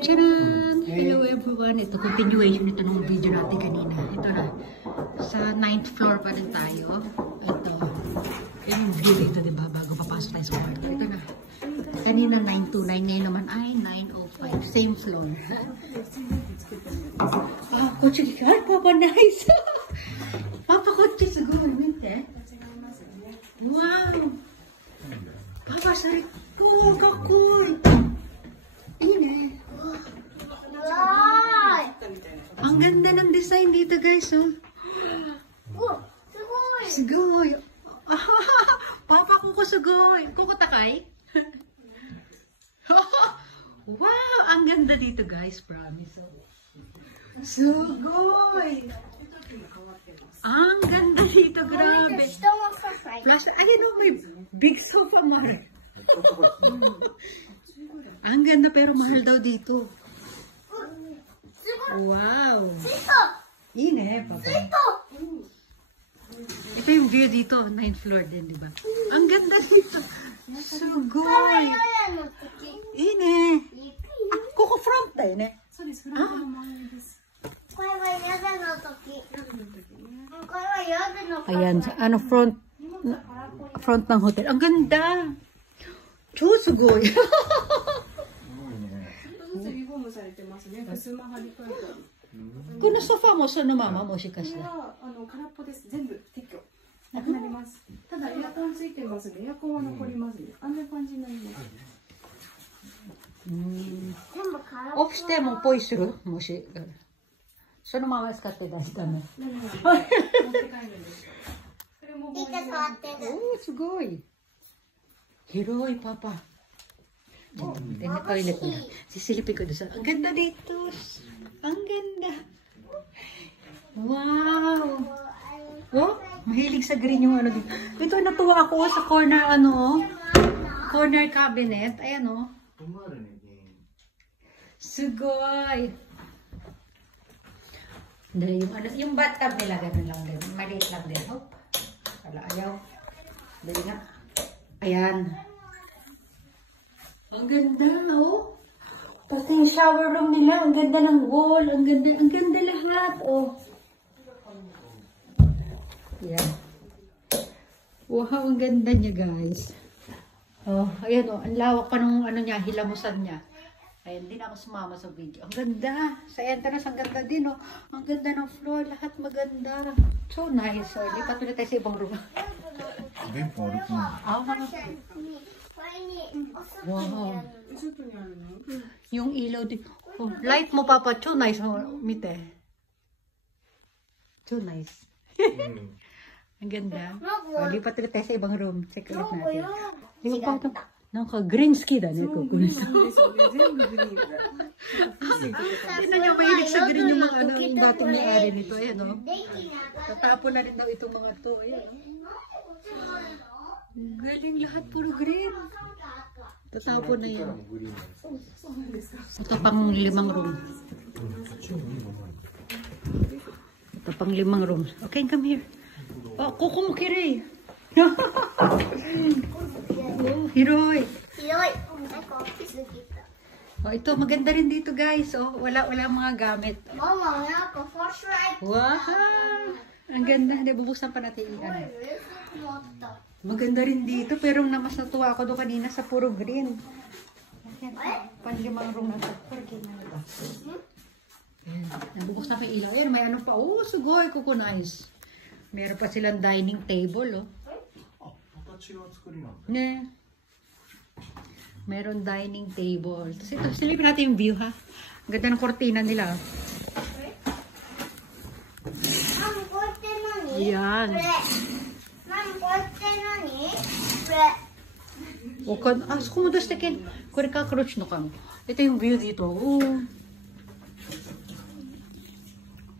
Tcharam! Hello everyone! Ito, continuation ito ng video natin kanina. Ito na. Sa 9th floor pa rin tayo. Ito. Yan yung view dito, diba? Bago papasok tayo sa kwarto. Ito na. Kanina 929. Ngayon naman ay 905. Same floor. Ah, kotse ka. Papa, nice! Papa, kotse siguro. Minte. Wow! Papa, sorry. Cool, kakoy! Ine. Ang ganda ng design dito, guys, oh. Sugoy. Papa, kuko sugoy. Kuko takay. Wow, ang ganda dito, guys, promise. Sugoy. Ang ganda dito, grabe. Plus, ayun, oh, may big sofa, mahal. Ang ganda, pero mahal daw dito. Wow. Ine, papa. Ito yung view dito, 9th floor din, di ba? Ang ganda dito. Sugoy. Ine. Kuko front tayo, ne? Ayan, ano, front ng hotel. Ang ganda. Sugoy. Kung sofa mo, so mama mo si Kasla. Offstay mo poisuru mo si. So mama skatte dashi dame. Oh, sugoy. Hiroi, papa. Tingnan toilet na. Sisilipin ko doon sa... Ang ganda dito. Ang ganda. Wow. Oh, mahilig sa green yung ano dito. Ito, natuwa ako sa corner, ano, oh. Corner cabinet. Ayan, oh. Sugoy. Dahil yung, ano, yung bathtub nila, ganun lang din. Maliit lang din. Oh. Wala, ayaw. Dali nga. Ayan. Ang ganda, oh. Pati yung shower room nila, ang ganda ng wall, ang ganda lahat, oh. Yan. Wow, ang ganda niya, guys. Oh, ayan, oh. Ang lawak pa nung ano niya, hilamusan niya. Ayan, hindi na ako sumama sa video. Ang ganda. Sa entrance, ang ganda din, oh. Ang ganda ng floor, lahat maganda. So nice, oh. Lipat ulit tayo sa ibang room. Wow. Yung ilaw din. Oh, light mo, papa. So nice. Oh, mite. So nice. Ang ganda. Oh, lipat ulit tayo sa ibang room. Check ulit natin. Yung pa ito. Naka-green ski da nito. Hindi na niya mahilig sa green yung mga ano, yung bating may-ari nito. Ayan, oh. Tatapon na rin daw itong mga to. Ayan, oh. Galing lahat, puro green. Tatapon na yun. Ito pang 5 room. Ito pang 5 room. Okay, come here. Oh, kuko mo kiri. Oh, Hiroi. Oh, ito maganda rin dito, guys. Oh, wala mga gamit. Wow! Ang ganda. Bubuksan pa natin ano. Maganda rin dito, pero mas natuwa ako doon kanina sa puro green. Ayan, pang-5 room na ito. Ayan, nabubuksan pa yung ilaw. Ayan, may ano pa. Oh, sugoy, kuko nice. Meron pa silang dining table, oh. Ne. Meron dining table. Tapos ito, silipin natin yung view, ha. Ang ganda ng kortina nila. Ayan. So kung mudas tekin, kore cockroach no kamo. Ito yung view dito. Oh.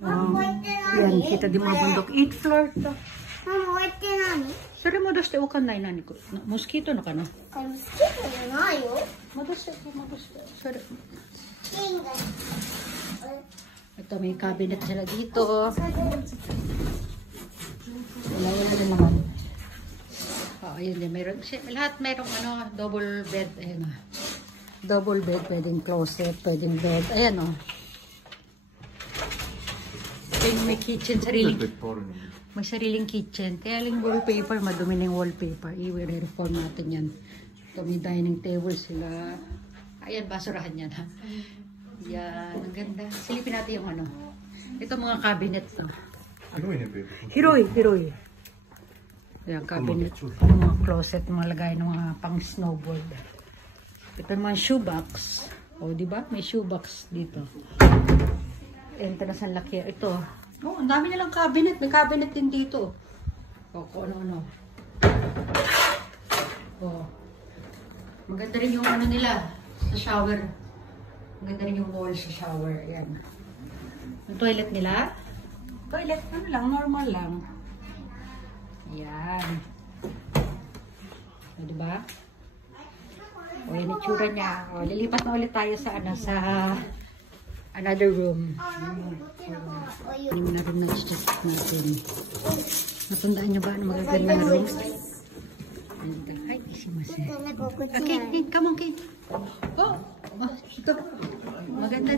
Yan, kita di mga bundok. 8th floor to. Sore mo daste ukan nai nani ko. Mosquito no kana? Mosquito na yo. Modaste. Sore. Ito may cabinet sila dito. Wala din naman. Oh, ayun din. Lahat mayroong ano, double bed. Ayun na. Double bed, pwedeng closet, pwedeng bed. Ayan, oh. May kitchen, may sariling kitchen. Kaya lang wallpaper, madumi na yung wallpaper. I-reform natin yan. Ito, may dining table sila. Ayan, basurahan yan, ha. Yan, ang ganda. Silipin natin yung ano. Ito mga cabinet to. Hiroi. Ayan, cabinet. Yung mga closet, mga lagay ng mga pang snowboard. Ito naman shoebox. O, di ba? May shoebox dito. Entrance ang laki. Ito. Oh, ang dami nilang cabinet. May cabinet din dito. O, kung ano-ano. Oh. Maganda rin yung ano nila sa shower. Maganda rin yung wall sa shower. Ayan. Yung toilet nila. Toilet, ano lang, normal lang. Ayan. O, diba? O, yan yung tsura niya. O, lilipat na ulit tayo sa, ano, sa another room. Yung na room na check natin. Natandaan niyo ba ang magagandang room? Ay, isimase. Okay, come on, Kate. Oh, ito. Maganda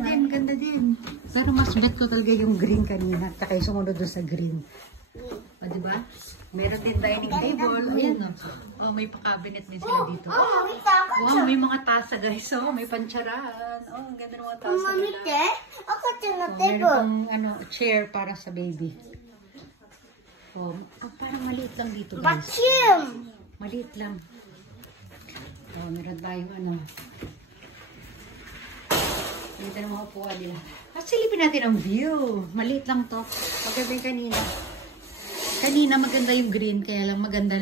din. Pero mas bet ko talaga yung green kanina. Tsaka yung sumunod doon sa green. O, diba? Meron din dining table. Ayan, no? Oh, may pa-cabinet din sila dito. Wow, may mga tasa, guys. Oh, may pantsaraan. Oh, ang ganda ng mga tasa nila. Oh, meron pang ano, chair para sa baby. Oh, parang maliit lang dito, guys. Maliit lang. Oh, meron tayong ano. Dito ng mga upuan nila. At silipin natin ang view. Maliit lang to. Maganda yung kanina. Kanina maganda yung green, kaya lang maganda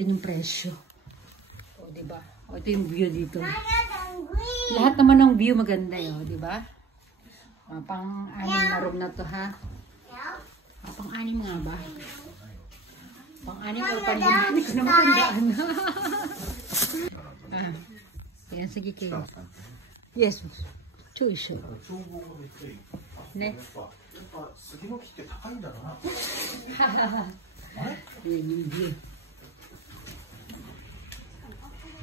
rin yung presyo. O, diba? O, ito yung view dito. Lahat naman ng view maganda yun, diba? Pang-anim na room na to, ha? Pang-anim nga ba? Pang-anim o pang-lima? Hindi ko na matandaan. Ayan, sige kayo. Yes, tuition. Ne? 杉の木って高いんだろうな。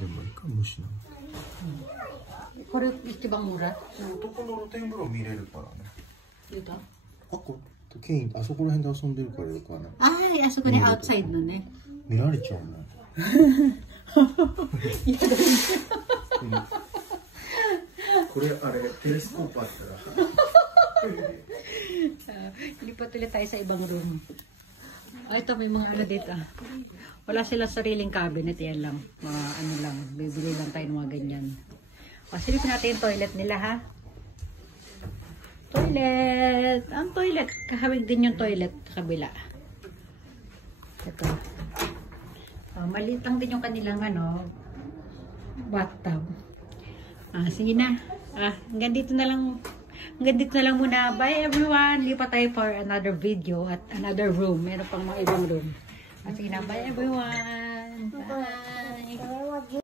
でもいいかもしれない。これ一番mura? 男の露天風呂見れるからね。 Dito? ケインあそこら辺で遊んでるからよくはない。 Ay, aso ko na outside nun eh. 見られちゃうね。これあれテレスコープあったら。Lipat ulit tayo sa ibang room. Oh, ito may mga ano dito. Wala sila sariling cabinet. Yan lang. Mga ano lang. Bibili lang tayo ng mga ganyan. O, silipin natin yung toilet nila, ha? Toilet! Ang toilet. Kahawig din yung toilet sa kabila. Ito. Oh, maliit lang din yung kanilang ano, bathtub. Sige na. Hanggang dito na lang. Hanggang dito na lang muna. Bye everyone. Lipat tayo for another video at another room. Meron pang mga ibang room. Sige na. Bye everyone. Bye.